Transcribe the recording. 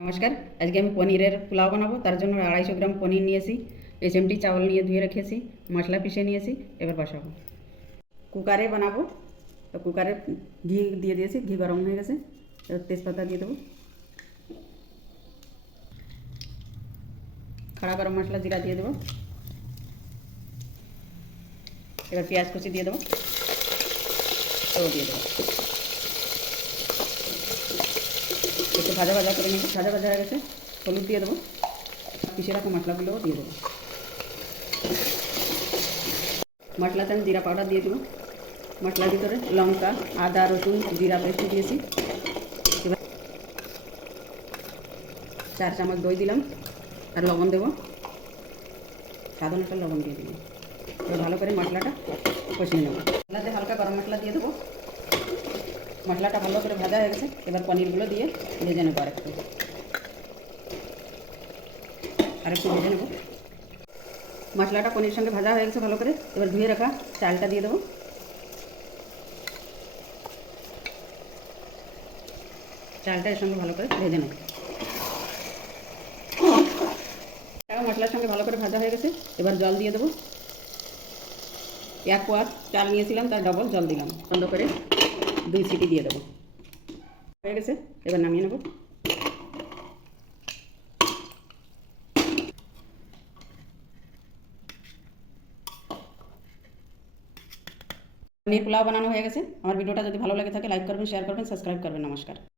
নমস্কার। আজকে আমি পনিরের পোলাও বানাবো। তার জন্য 250 গ্রাম পনির নিয়েছি, এসএমটি চাউল নিয়ে ধুয়ে রেখেছি, মশলা পিষে নিয়েছি। এবার বসাবো। কুকারে বানাবো, তো কুকারে ঘি দিয়ে দিয়েছি, ঘি গরম হয়ে গেছে। এবার তেজপাতা দিয়ে দেবো, খাড়া গরম মশলা, জিরা দিয়ে দেবো। এবার পেঁয়াজ কুচি দিয়ে দেবো, দিয়ে দেবো। একটু ভাজা ভাজা করে নেবো, ভাজা ভাজা হয়ে গেছে। হলুদ দিয়ে দেবো, পিষে রাখা মশলাগুলোও দিয়ে দেবো। মশলাতে আমি জিরা পাউডার দিয়ে দেবো। মশলার ভিতরে লঙ্কা, আদা, রসুন, জিরা পেস্ট দিয়েছি। এবার 4 চামচ দই দিলাম, আর লবণ দেবো, স্বাদ অনুসারে লবণ দিয়ে দেবো। এবার ভালো করে মশলাটা কষিয়ে নেবো। মশলাতে হালকা গরম মশলা দিয়ে দেবো। মশলাটা ভালো করে ভাজা হয়ে গেছে। এবার পনিরগুলো দিয়ে ভেজে নেবো আরেকটু ভেজে নেবো। মশলাটা পনির সঙ্গে ভাজা হয়ে গেছে ভালো করে। এবার ধুয়ে রাখা চালটা দিয়ে দেবো। চালটা এর সঙ্গে ভালো করে ভেজে নেবো। মশলার সঙ্গে ভালো করে ভাজা হয়ে গেছে। এবার জল দিয়ে দেবো। 1 পোয়া চাল নিয়েছিলাম, তার ডবল জল দিলাম। বন্ধ করে 2 সিটি দিয়ে দেবো। হয়ে গেছে, এবার নামিয়ে নেবো। পনির পোলাও বানানো হয়ে গেছে। আমার ভিডিওটা যদি ভালো লেগে থাকে লাইক করবেন, শেয়ার করবেন, সাবস্ক্রাইব করবেন। নমস্কার।